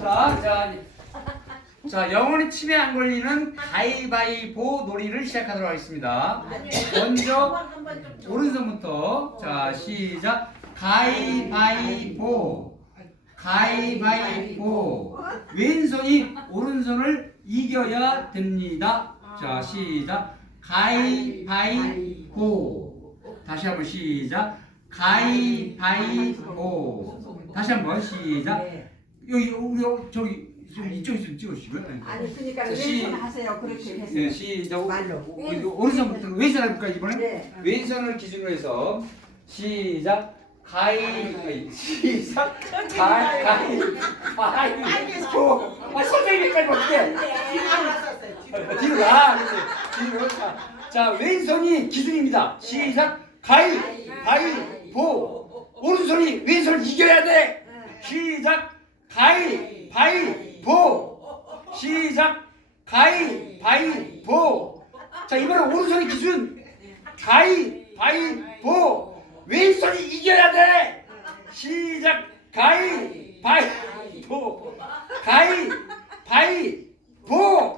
자, 자, 자, 영원히 치매 안 걸리는 가위바위보 놀이를 시작하도록 하겠습니다. 먼저 오른손부터. 자 시작. 가위바위보. 가위바위보. 왼손이 오른손을 이겨야 됩니다. 자 시작. 가위바위보. 다시 한번 시작. 가위바위보 다시 한번 시작. 여기 우리 저기 좀 이쪽에 좀 찍어주시고요. 아니 그러니까 시- 왼손 하세요. 그렇게 해서. 네, 시작. 말로. 오른손부터? 왼손 해볼까 이번에? 네. 왼손을 기준으로 해서 시작. 가위 시작. 가위 가위. 보 아, 선생님까지 어떻게 뒤로 가. 그렇지 뒤로 자, 자 왼손이 기준입니다. 시작. 가위 가위. 보 오른손이 왼손을 이겨야 돼. 시작. 가위 바위 보. 시작. 가위 바위 보 자 이번엔 오른손이 기준. 가위 바위 보. 왼손이 이겨야 돼. 시작. 가위 바위 보. 가위 바위 보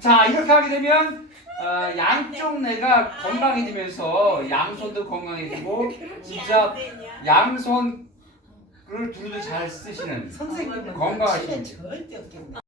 자 이렇게 하게 되면 어, 양쪽 뇌가 건강해지면서 양손도 건강해지고 진짜 양손을 둘도 잘 쓰시는 선생님은 건강하신 치매 절대 없겠네.